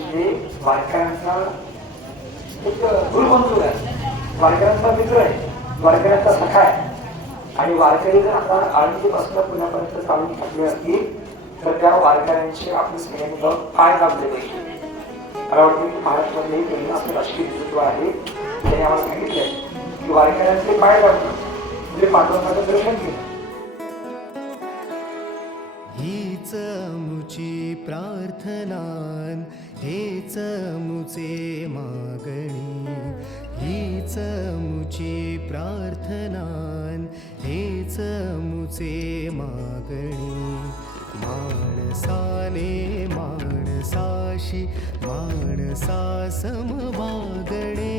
शिंदे वारकऱ्यांचा एक गुरुबंधू आहे, वारकऱ्यांचा मित्र आहे, वारकऱ्यांचा सखा आहे. आणि वारकरी जर आता आळंदीपासून पुण्यापर्यंत चालून टाकले असतील तर त्या वारकऱ्यांचे आपले स्नेह पाय दाबले पाहिजे. मला वाटतं की महाराष्ट्रातले पहिलं असं राजकीय नेतृत्व आहे, त्याने आम्हाला सांगितलंय की वारकऱ्यांचे पाय दाबणं म्हणजे पांडुरंगाचं दर्शन घेणं. हीच मुची प्रार्थनान, हेच मुचे मागणी. हीच मुची प्रार्थनान, हेच मुचे मागणी. माणसाने माणसाशी माणसा समवागणे.